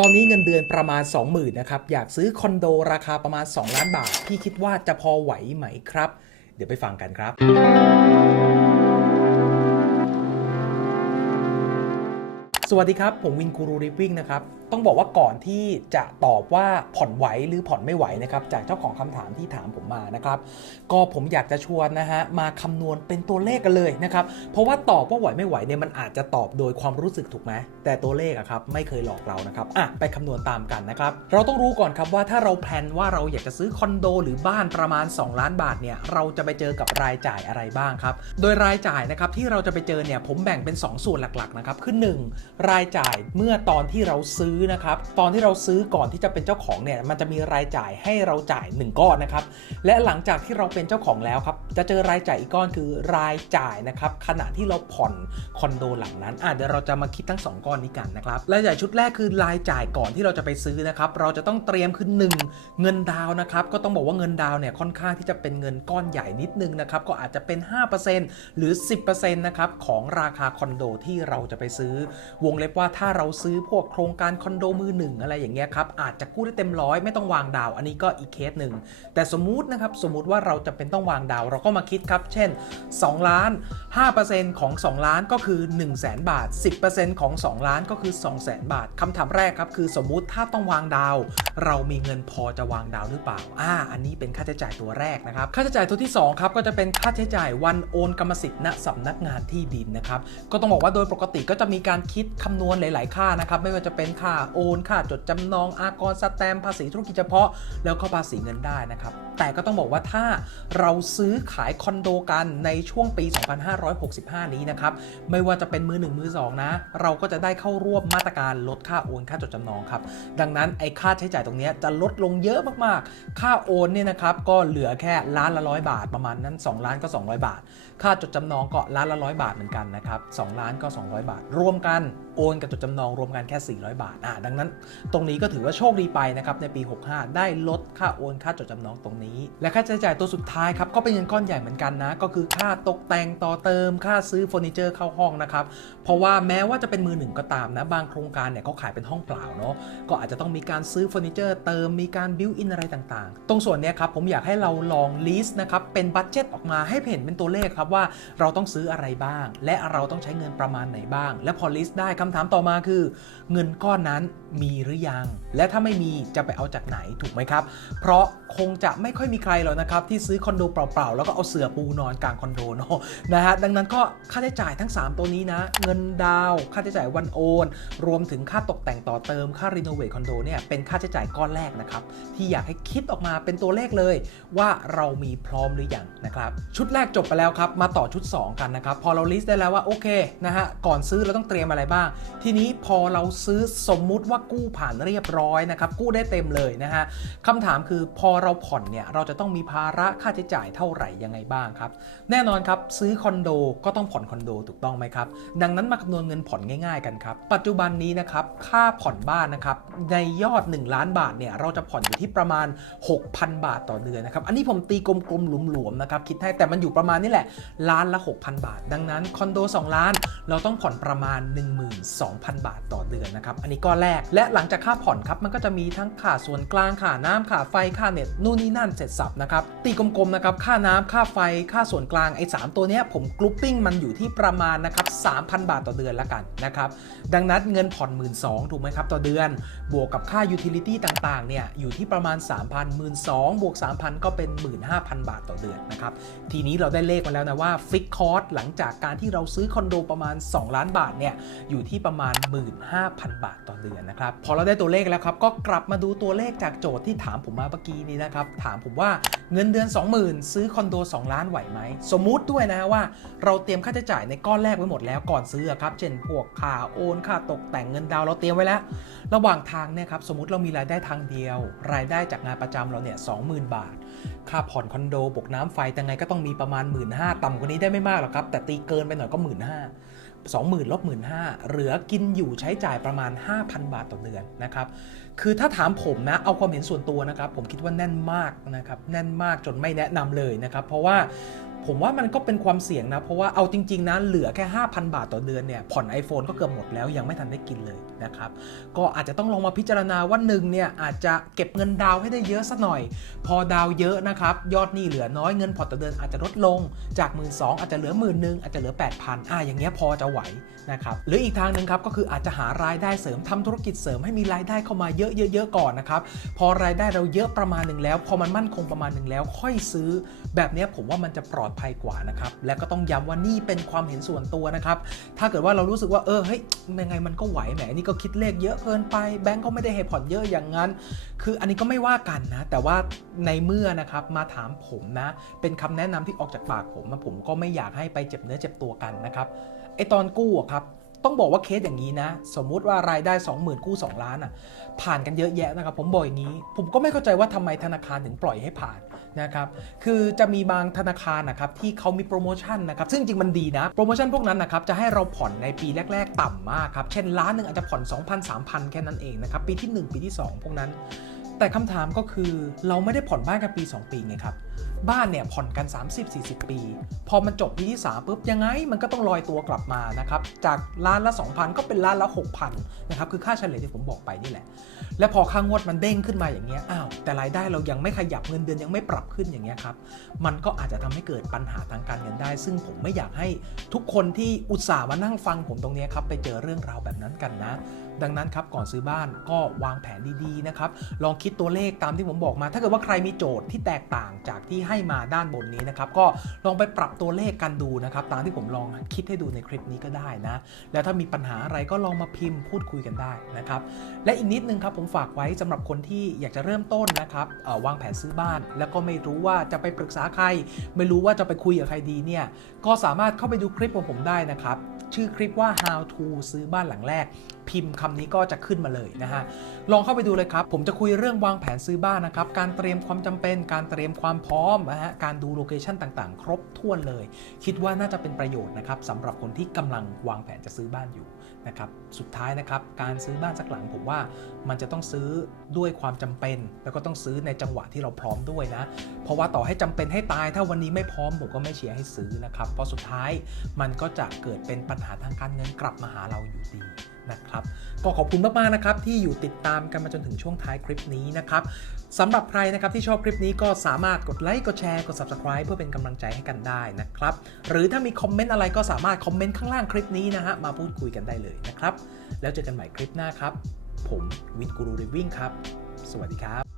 ตอนนี้เงินเดือนประมาณ 20,000นะครับ อยากซื้อคอนโดราคาประมาณ 2 ล้านบาท พี่คิดว่าจะพอไหวไหมครับ เดี๋ยวไปฟังกันครับ สวัสดีครับ ผมวินกูรูริปวิ่งนะครับ ต้องบอกว่าก่อนที่จะตอบว่าผ่อนไหวหรือผ่อนไม่ไหวนะครับ จากเจ้าของคำถามที่ถามผมมานะครับ ก็ผมอยากจะชวนนะฮะมาคำนวณเป็นตัวเลขกันเลยนะครับ เพราะว่าตอบว่าไหวไม่ไหวเนี่ยมันอาจจะตอบโดยความรู้สึกถูกไหมแต่ตัวเลขอะครับไม่เคยหลอกเรานะครับอะไปคำนวณตามกันนะครับ เราต้องรู้ก่อนครับว่าถ้าเราแพลนว่าเราอยากจะซื้อคอนโดหรือบ้านประมาณ 2 ล้านบาทเนี่ยเราจะไปเจอกับรายจ่ายอะไรบ้างครับ โดยรายจ่ายนะครับที่เราจะไปเจอเนี่ยผมแบ่งเป็น 2 ส่วนหลักๆนะครับคือ1รายจ่ายเมื่อตอนที่เราซื้อนะครับ ตอนที่เราซื้อก่อนที่จะเป็นเจ้าของเนี่ยมันจะมีรายจ่ายให้เราจ่าย 1 ก้อนนะครับ และหลังจากที่เราเป็นเจ้าของแล้วครับจะเจอรายจ่ายอีกก้อนคือรายจ่ายนะครับขณะที่เราผ่อนคอนโดหลังนั้นอะเดี๋ยวเราจะมาคิดทั้ง 2 ก้อนนี้กันนะครับรายจ่ายชุดแรกคือรายจ่ายก่อนที่เราจะไปซื้อนะครับเราจะต้องเตรียมคือหนึ่งเงินดาวนะครับก็ต้องบอกว่าเงินดาวเนี่ยค่อนข้างที่จะเป็นเงินก้อนใหญ่นิดนึงนะครับก็อาจจะเป็น 5%หรือ 10%นะครับของราคาคอนโดที่เราจะไปซื้อววงเล็บว่าถ้าเราซื้อพวกโครงการคอนโดมือหนึ่งอะไรอย่างเงี้ยครับอาจจะกู้ได้เต็มร้อยไม่ต้องวางดาวน์อันนี้ก็อีกเคสหนึ่งแต่สมมุตินะครับสมมุติว่าเราจะเป็นต้องวางดาวน์เราก็มาคิดครับ เช่น 2 ล้าน 5%ของ 2 ล้านก็คือ 1 0 0 0 0แบาท 10%ของ 2 ล้านก็คือ 2 0 0 0 0 บาทคำถามแรกครับคือสมมุติถ้าต้องวางดาวน์เรามีเงินพอจะวางดาวน์หรือเปล่าอ่าอันนี้เป็นค่าใช้จ่ายตัวแรกนะครับค่าใช้จ่ายตัวที่2ครับก็จะเป็นค่าใช้จ่ายวันโอนกรรมสิทธิ์ณสำนักงานที่ดินนะครับก็ต้องบอกว่าโดยปกติก็จะมีการคิดคำนวณหลาย ๆ ค่านะครับ ไม่ว่าจะเป็นค่าโอน ค่าจดจำนองอากรสแตมภาษีธุรกิจเฉพาะ แล้วก็ภาษีเงินได้นะครับ แต่ก็ต้องบอกว่าถ้าเราซื้อขายคอนโดกันในช่วงปี 2565 นี้นะครับ ไม่ว่าจะเป็นมือ 1 มือ 2 นะ เราก็จะได้เข้าร่วมมาตรการลดค่าโอนค่าจดจำนองครับ ดังนั้นไอ้ค่าใช้จ่ายตรงนี้จะลดลงเยอะมาก ๆ ค่าโอนเนี่ยนะครับก็เหลือแค่ล้านละร้อยบาทประมาณนั้น 2 ล้านก็ 200 บาท ค่าจดจำนองก็ล้านละร้อยบาทเหมือนกันนะครับ2ล้านก็ 200 บาท รวมกัน โอนกับจดจำนองรวมกันแค่ 400 บาทอ่าดังนั้น ตรงนี้ก็ถือว่าโชคดีไปนะครับในปี 65 ได้ลดค่าโอนค่าจดจำนองตรงนี้ และค่าใช้จ่ายตัวสุดท้ายครับก็เป็นเงินก้อนใหญ่เหมือนกันนะ ก็คือค่าตกแต่งต่อเติม ค่าซื้อเฟอร์นิเจอร์เข้าห้องนะครับเพราะว่าแม้ว่าจะเป็นมือหนึ่งก็ตามนะบางโครงการเนี่ยเขาขายเป็นห้องเปล่าเนาะก็อาจจะต้องมีการซื้อเฟอร์นิเจอร์เติมมีการบิวอินอะไรต่างๆ ตรงส่วนนี้ครับผมอยากให้เราลองลิสต์นะครับเป็นบัตเจ็ตออกมาให้เห็นเป็นตัวเลขครับว่าเราต้องซื้ออะไรบ้าง และเราต้องใช้เงินประมาณไหนบ้าง และพอลิสต์ได้คำถามต่อมาคือ เงินก้อนนั้นมีหรือยัง และถ้าไม่มีจะไปเอาจากไหนถูกไหมครับ เพราะคงจะไม่ค่อยมีใครหรอกนะครับ ที่ซื้อคอนโดเปล่าๆ แล้วก็เอาเสื่อปูนอนกลางคอนโดเนาะนะฮะดังนั้นก็ค่าใช้จ่ายทั้ง 3 ตัวนี้นะ เงินดาว ค่าใช้จ่ายวันโอน รวมถึงค่าตกแต่งต่อเติมค่ารีโนเวทคอนโดเนี่ยเป็นค่าใช้จ่ายก้อนแรกนะครับที่อยากให้คิดออกมาเป็นตัวเลขเลย ว่าเรามีพร้อมหรือยังนะครับชุดแรกจบไปแล้วครับมาต่อชุด 2 กันนะครับพอเราลิสต์ได้แล้วว่าโอเคนะฮะก่อนซื้อเราต้องเตรียมอะไรบ้างทีนี้พอเราซื้อสมมุติว่ากู้ผ่านเรียบร้อยนะครับ กู้ได้เต็มเลยนะฮะคำถามคือพอเราผ่อนเนี่ยเราจะต้องมีภาระค่าใช้จ่ายเท่าไหร่ยังไงบ้างครับ แน่นอนครับซื้อคอนโดก็ต้องผ่อนคอนโดถูกต้องไหมครับ ดังนั้นมาคำนวณเงินผ่อนง่าย ๆ กันครับ ปัจจุบันนี้นะครับค่าผ่อนบ้านนะครับในยอด 1 ล้านบาทเนี่ยเราจะผ่อนอยู่ที่ประมาณ 6,000 บาทต่อเดือนนะครับ อันนี้ผมตีกลมๆหลวมๆนะครับคิดให้แต่มันอยู่ประมาณนี่แหละล้านละ 6,000 บาท ดังนั้นคอนโด 2 ล้าน เราต้องผ่อนประมาณ2,000 บาทต่อเดือนนะครับ อันนี้ก็แรก และหลังจากค่าผ่อนครับ มันก็จะมีทั้งค่าส่วนกลาง ค่าน้ำค่าไฟ ค่าเน็ต นู่นนี่นั่นเสร็จสับนะครับ ตีกลมๆนะครับ ค่าน้ำค่าไฟ ค่าส่วนกลาง ไอ้สามตัวเนี้ยผมกรุ๊ปปิ้งมันอยู่ที่ประมาณนะครับ3,000 บาทต่อเดือนละกันนะครับ ดังนั้นเงินผ่อน 1 2ื่นถูกไหมครับต่อเดือน บวกกับค่ายูทิลิตี้ต่างๆ เนี่ย อยู่ที่ประมาณ 3,000 1 2 0 0บวก 3,000 ก็เป็น 15,000 บาทต่อเดือนนะครับ ทีนี้เราได้เลขมาแล้วนะว่าฟิกคอร์สหลังจากการที่เราซื้อคอนโดประมาณ 2 ล้านบาทเนี่ยอยู่ที่ประมาณ 15,000 บาทต่อเดือนนะครับ พอเราได้ตัวเลขแล้วครับก็กลับมาดูตัวเลขจากโจทย์ที่ถามผมมาเมื่อกี้นี้นะครับ ถามผมว่าเงินเดือน 20,000 ซื้อคอนโด 2 ล้านไหวไหม สมมุติด้วยนะว่า เราเตรียมค่าใช้จ่ายในก้อนแรกไว้หมดแล้วก่อนซื้อครับ เช่นพวกค่าโอนค่าตกแต่งเงินดาวเราเตรียมไว้แล้ว ระหว่างทางเนี่ยครับสมมติเรามีรายได้ทางเดียว รายได้จากงานประจำเราเนี่ย20,000บาท ค่าผ่อนคอนโดบวกน้ำไฟยังไงก็ต้องมีประมาณ 1 5ื่นต่ำกว่านี้ได้ไม่มากหรอกครับแต่ตีเกินไปหน่อยก็ 1 5ื่น 20,000ลบ15,000เหลือกินอยู่ใช้จ่ายประมาณ 5,000 บาทต่อเดือนนะครับ คือถ้าถามผมนะเอาความเห็นส่วนตัวนะครับ ผมคิดว่าแน่นมากนะครับแน่นมากจนไม่แนะนำเลยนะครับ เพราะว่าผมว่ามันก็เป็นความเสี่ยงนะ เพราะว่าเอาจริง ๆนะเหลือแค่ 5,000 บาทต่อเดือนเนี่ยผ่อน iPhone ก็เกือบหมดแล้วยังไม่ทันได้กินเลยนะครับ ก็อาจจะต้องลองมาพิจารณาว่าหนึ่งเนี่ยอาจจะเก็บเงินดาวให้ได้เยอะสักหน่อย พอดาวเยอะนะครับ ยอดนี้เหลือน้อยเงินผ่อนต่อเดือนอาจจะลดลงจาก 1 2ื่นอาจจะเหลือหมื่นหนึ่งอาจจะเหลือ 8,000อ่าอย่างเงี้ยพอจะไหวนะครับหรืออีกทางหนึ่งครับก็คืออาจจะหารายได้เสริมทำธุรกิจเสริมให้มีรายได้เข้ามาเยอะๆๆก่อนนะครับ พอรายได้เราเยอะประมาณหนึ่งแล้ว พอมันมั่นคงประมาณหนึ่งแล้ว ค่อยซื้อ แบบนี้ผมว่ามันจะปลอดภัยกว่านะครับ และก็ต้องย้ำว่านี่เป็นความเห็นส่วนตัวนะครับ ถ้าเกิดว่าเรารู้สึกว่าเออเฮ้ยยังไงมันก็ไหวแหมนี่ก็คิดเลขเยอะเกินไปแบงก์ก็ไม่ได้ให้ผ่อนเยอะอย่างนั้น คืออันนี้ก็ไม่ว่ากันนะ แต่ว่าในเมื่อนะครับมาถามผมนะ เป็นคำแนะนำที่ออกจากปากผมนะผมก็ไม่อยากให้ไปเจ็บเนื้อเจ็บตัวกันนะครับไอตอนกู้ครับ ต้องบอกว่าเคสอย่างนี้นะ สมมุติว่ารายได้ 20,000 กู้ 2 ล้านอะ ผ่านกันเยอะแยะนะครับ ผมบอกอย่างนี้ ผมก็ไม่เข้าใจว่าทำไมธนาคารถึงปล่อยให้ผ่านนะครับ คือจะมีบางธนาคารนะครับที่เขามีโปรโมชั่นนะครับ ซึ่งจริงมันดีนะ โปรโมชั่นพวกนั้นนะครับจะให้เราผ่อนในปีแรก ๆ ต่ำมากครับ เช่นล้านหนึ่งอาจจะผ่อน 2,000 3,000 แค่นั้นเองนะครับ ปีที่ 1 ปีที่ 2 พวกนั้น แต่คำถามก็คือเราไม่ได้ผ่อนบ้านกันปี 2 ปีไงครับ บ้านเนี่ยผ่อนกัน 30-40 ปี พอมันจบปีที่ 3ปุ๊บยังไงมันก็ต้องลอยตัวกลับมานะครับ จากล้านละ 2,000 ก็เป็นล้านละ 6,000นะครับคือค่าเฉลี่ยที่ผมบอกไปนี่แหละ และพอค่างวดมันเด้งขึ้นมาอย่างเงี้ยอ้าวแต่รายได้เรายังไม่ขยับเงินเดือนยังไม่ปรับขึ้นอย่างเงี้ยครับมันก็อาจจะทำให้เกิดปัญหาทางการเงินได้ ซึ่งผมไม่อยากให้ทุกคนที่อุตส่าห์มานั่งฟังผมตรงนี้ครับไปเจอเรื่องราวแบบนั้นกันนะ ดังนั้นครับก่อนซื้อบ้านก็วางแผนดีๆนะครับลองคิดตัวเลขตามที่ผมบอกมา ถ้าเกิดว่าใครมีโจทย์ที่แตกต่างจากที่ให้มาด้านบนนี้นะครับก็ลองไปปรับตัวเลขกันดูนะครับตามที่ผมลองคิดให้ดูในคลิปนี้ก็ได้นะแล้วถ้ามีปัญหาอะไรก็ลองมาพิมพ์พูดคุยกันได้นะครับและอีกนิดนึงครับผมฝากไว้สำหรับคนที่อยากจะเริ่มต้นนะครับวางแผนซื้อบ้าน แล้วก็ไม่รู้ว่าจะไปปรึกษาใคร ไม่รู้ว่าจะไปคุยกับใครดีเนี่ยก็สามารถเข้าไปดูคลิปของผมได้นะครับชื่อคลิปว่า how to ซื้อบ้านหลังแรกพิมพ์คำนี้ก็จะขึ้นมาเลยนะฮะ ลองเข้าไปดูเลยครับ ผมจะคุยเรื่องวางแผนซื้อบ้านนะครับ การเตรียมความจำเป็น การเตรียมความพร้อมนะฮะ การดูโลเคชันต่างๆ ครบถ้วนเลย คิดว่าน่าจะเป็นประโยชน์นะครับสำหรับคนที่กำลังวางแผนจะซื้อบ้านอยู่นะครับ สุดท้ายนะครับ การซื้อบ้านสักหลังผมว่ามันจะต้องซื้อด้วยความจำเป็น แล้วก็ต้องซื้อในจังหวะที่เราพร้อมด้วยนะ เพราะว่าต่อให้จำเป็นให้ตาย ถ้าวันนี้ไม่พร้อมผมก็ไม่เชียร์ให้ซื้อนะครับ เพราะสุดท้ายมันก็จะเกิดเป็นปัญหาทางการเงินกลับมาหาเราอยู่ดี นะครับก็ขอบคุณมากๆนะครับที่อยู่ติดตามกันมาจนถึงช่วงท้ายคลิปนี้นะครับสำหรับใครนะครับที่ชอบคลิปนี้ก็สามารถกดไลค์กดแชร์กด subscribe เพื่อเป็นกำลังใจให้กันได้นะครับหรือถ้ามีคอมเมนต์อะไรก็สามารถคอมเมนต์ข้างล่างคลิปนี้นะฮะมาพูดคุยกันได้เลยนะครับแล้วเจอกันใหม่คลิปหน้าครับ ผมวินกูรูริวิ่งครับ สวัสดีครับ